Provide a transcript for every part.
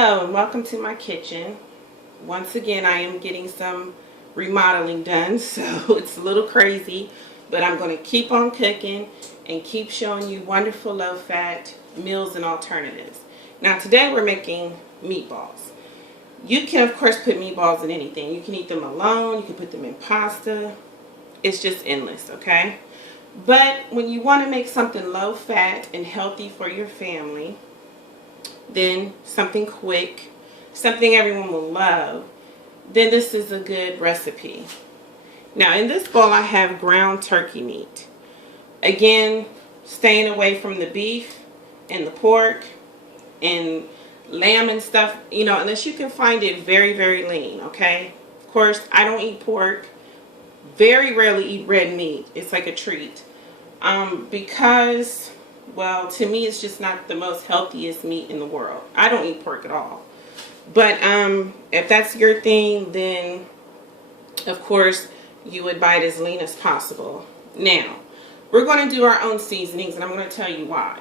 Hello and welcome to my kitchen. Once again, I am getting some remodeling done, so it's a little crazy, but I'm going to keep on cooking and keep showing you wonderful low-fat meals and alternatives. Now today we're making meatballs. You can of course put meatballs in anything. You can eat them alone, you can put them in pasta. It's just endless, okay? But when you want to make something low-fat and healthy for your family, then something quick, something everyone will love, then this is a good recipe. Now in this bowl I have ground turkey meat. Again, staying away from the beef and the pork and lamb and stuff, you know, unless you can find it very, very lean, okay? Of course, I don't eat pork. Very rarely eat red meat. It's like a treat. Because, well, to me it's just not the most healthiest meat in the world. I don't eat pork at all. But if that's your thing, then of course you would buy it as lean as possible. Now, we're going to do our own seasonings and I'm going to tell you why.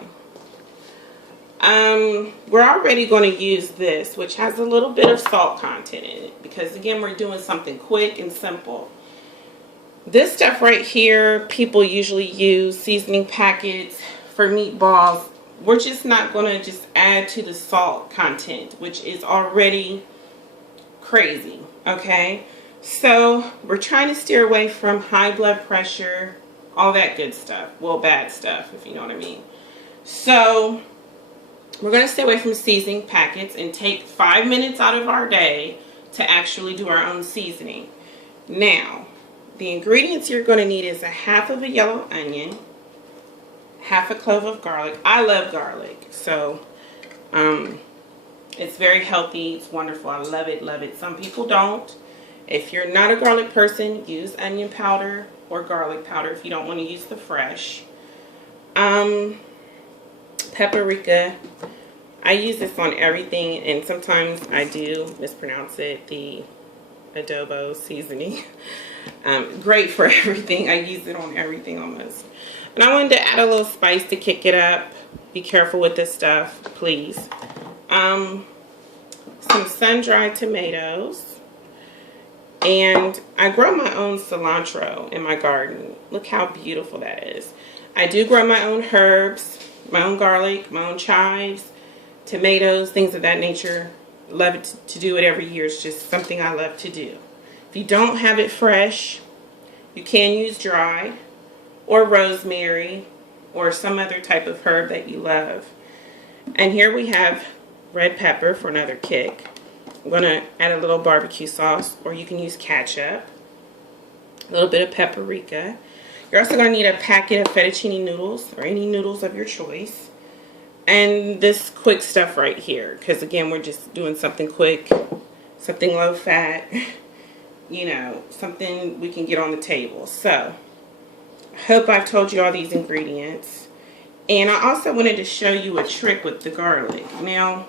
We're already going to use this, which has a little bit of salt content in it, because again we're doing something quick and simple. This stuff right here, people usually use seasoning packets for meatballs. We're just not going to just add to the salt content, which is already crazy, okay? So we're trying to steer away from high blood pressure, all that good stuff. Well, bad stuff, if you know what I mean. So we're going to stay away from seasoning packets and take 5 minutes out of our day to actually do our own seasoning. Now, the ingredients you're going to need is a half of a yellow onion, half a clove of garlic. I love garlic, so it's very healthy. It's wonderful. I love it, love it. Some people don't. If you're not a garlic person, use onion powder or garlic powder if you don't want to use the fresh. Paprika. I use this on everything, and sometimes I do mispronounce it, the adobo seasoning. Great for everything. I use it on everything almost. And I wanted to add a little spice to kick it up. Be careful with this stuff, please. Some sun-dried tomatoes. And I grow my own cilantro in my garden. Look how beautiful that is. I do grow my own herbs, my own garlic, my own chives, tomatoes, things of that nature. Love it to do it every year. It's just something I love to do. If you don't have it fresh, you can use dried or rosemary or some other type of herb that you love. And here we have red pepper for another kick. I'm going to add a little barbecue sauce, or you can use ketchup, a little bit of paprika. You're also going to need a packet of fettuccine noodles or any noodles of your choice. And this quick stuff right here, because again we're just doing something quick, something low fat, you know, something we can get on the table. So I hope I've told you all these ingredients. And I also wanted to show you a trick with the garlic. Now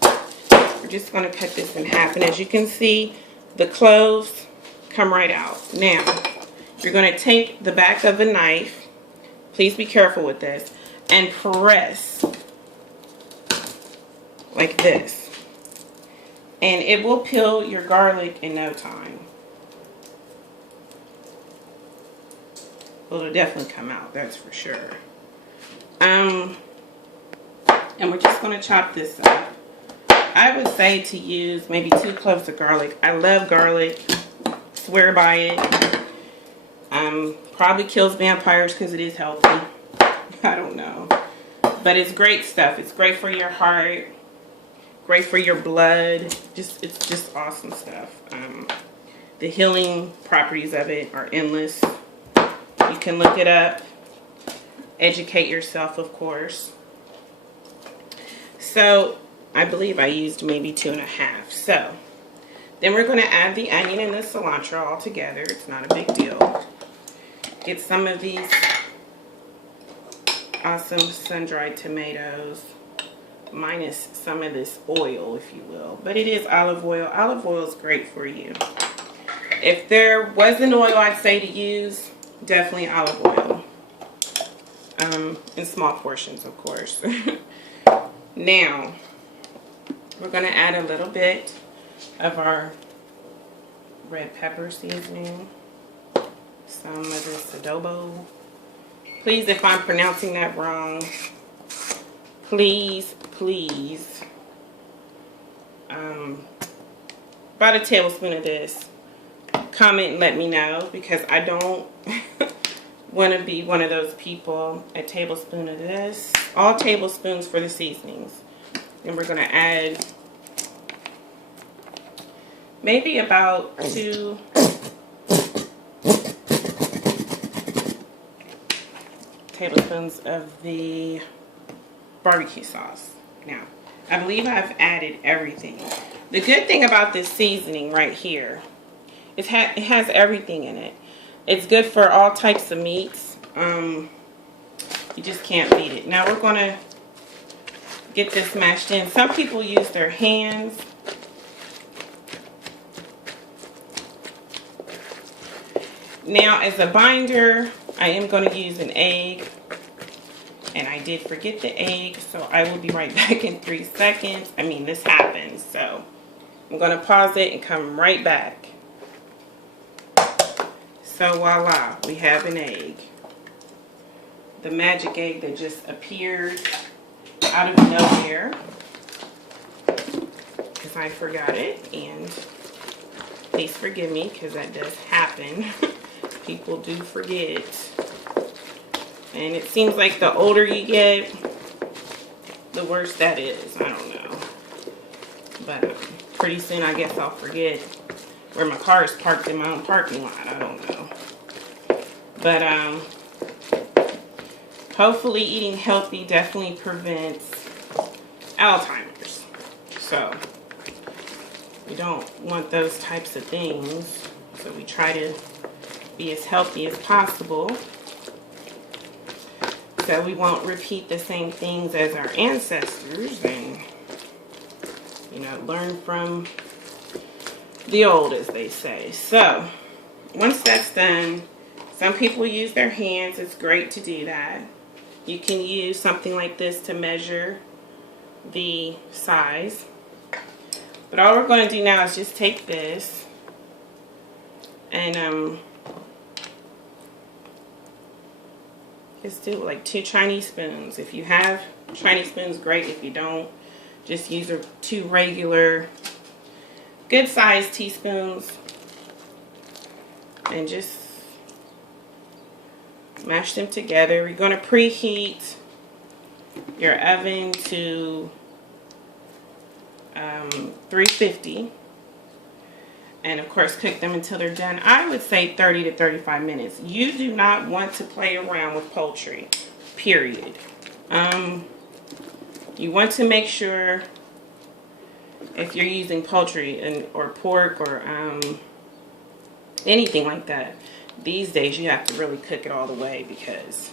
we're just going to cut this in half, and as you can see, the cloves come right out. Now you're going to take the back of a knife, please be careful with this, and press like this, and it will peel your garlic in no time. Well, it'll definitely come out, that's for sure. And we're just going to chop this up. I would say to use maybe 2 cloves of garlic. I love garlic, swear by it. Probably kills vampires because it is healthy. I don't know, but it's great stuff. It's great for your heart, great for your blood. It's just awesome stuff. The healing properties of it are endless. You can look it up, educate yourself, of course. So I believe I used maybe 2.5. So then we're going to add the onion and the cilantro all together. It's not a big deal. Get some of these awesome sun-dried tomatoes, minus some of this oil, if you will, but it is olive oil. Olive oil is great for you. If there was an oil I'd say to use, definitely olive oil, in small portions, of course. Now We're going to add a little bit of our red pepper seasoning. Some of this adobo. Please, if I'm pronouncing that wrong, please, please, about a tablespoon of this. Comment and let me know, because I don't want to be one of those people. A tablespoon of this. All tablespoons for the seasonings. And we're going to add maybe about 2 tablespoons of the barbecue sauce. Now, I believe I've added everything. The good thing about this seasoning right here, it has everything in it. It's good for all types of meats. You just can't beat it. Now we're going to get this mashed in. Some people use their hands. Now, as a binder, I am going to use an egg. And I did forget the egg, so I will be right back in 3 seconds. I mean, this happens, so I'm going to pause it and come right back. So voila, we have an egg. The magic egg that just appeared out of nowhere, because I forgot it. And please forgive me, because that does happen. People do forget. And it seems like the older you get, the worse that is. I don't know. But pretty soon I guess I'll forget where my car is parked in my own parking lot. I don't know. But hopefully eating healthy definitely prevents Alzheimer's. So we don't want those types of things. So we try to be as healthy as possible, so we won't repeat the same things as our ancestors, and, you know, learn from the old, as they say. So once that's done, some people use their hands. It's great to do that. You can use something like this to measure the size. But all we're going to do now is just take this and just do like 2 Chinese spoons. If you have Chinese spoons, great. If you don't, just use 2 regular good sized teaspoons and just mash them together. You're going to preheat your oven to 350, and of course cook them until they're done. I would say 30 to 35 minutes. You do not want to play around with poultry, period. You want to make sure, if you're using poultry or pork or anything like that, these days you have to really cook it all the way, because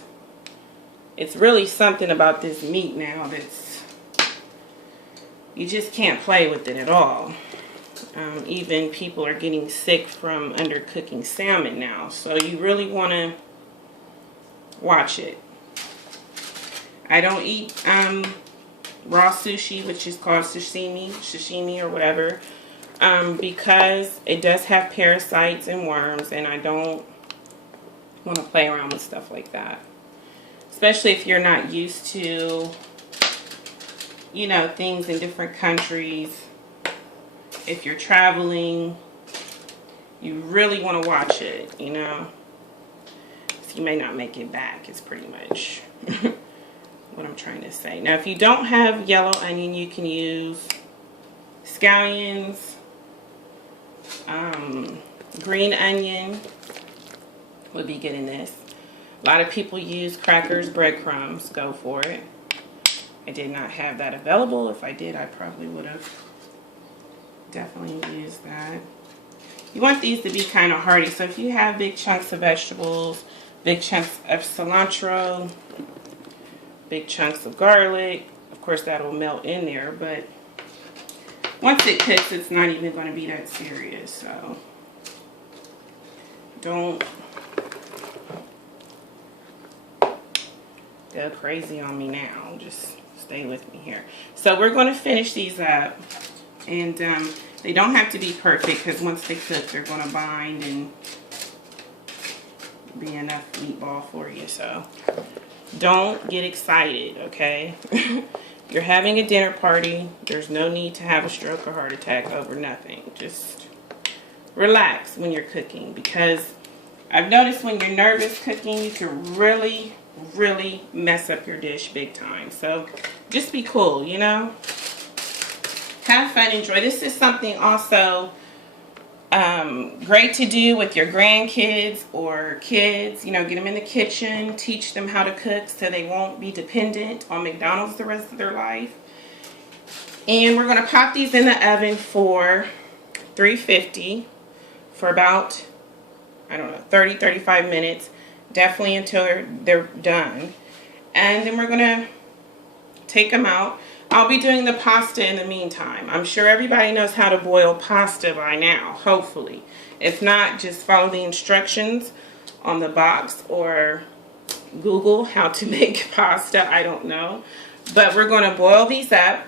it's really something about this meat now that's, you just can't play with it at all. Even people are getting sick from undercooking salmon now, so you really want to watch it. I don't eat raw sushi, which is called sashimi or whatever, because it does have parasites and worms, and I don't want to play around with stuff like that, especially if you're not used to, you know, things in different countries. If you're traveling, you really want to watch it, you know. So you may not make it back. It's pretty much what I'm trying to say. Now, if you don't have yellow onion, you can use scallions, green onion would be good in this. A lot of people use crackers, breadcrumbs. Go for it. I did not have that available. If I did, I probably would have definitely used that. You want these to be kind of hearty. So if you have big chunks of vegetables, big chunks of cilantro, big chunks of garlic, of course that'll melt in there, but once it cooks, it's not even going to be that serious. So don't go crazy on me now. Just stay with me here. So we're going to finish these up. And they don't have to be perfect because once they cook, they're going to bind and be enough meatball for you. So don't get excited, okay? You're having a dinner party. There's no need to have a stroke or heart attack over nothing. Just relax when you're cooking, because I've noticed when you're nervous cooking, you can really, really mess up your dish big time. So just be cool, you know? Have fun, enjoy. This is something also great to do with your grandkids or kids. You know, get them in the kitchen, teach them how to cook so they won't be dependent on McDonald's the rest of their life. And we're going to pop these in the oven for 350 for about, I don't know, 30-35 minutes. Definitely until they're done. And then we're going to take them out. I'll be doing the pasta in the meantime. I'm sure everybody knows how to boil pasta by now, hopefully. If not, just follow the instructions on the box or Google how to make pasta. I don't know. But we're going to boil these up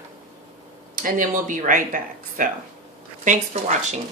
and then we'll be right back. So, thanks for watching.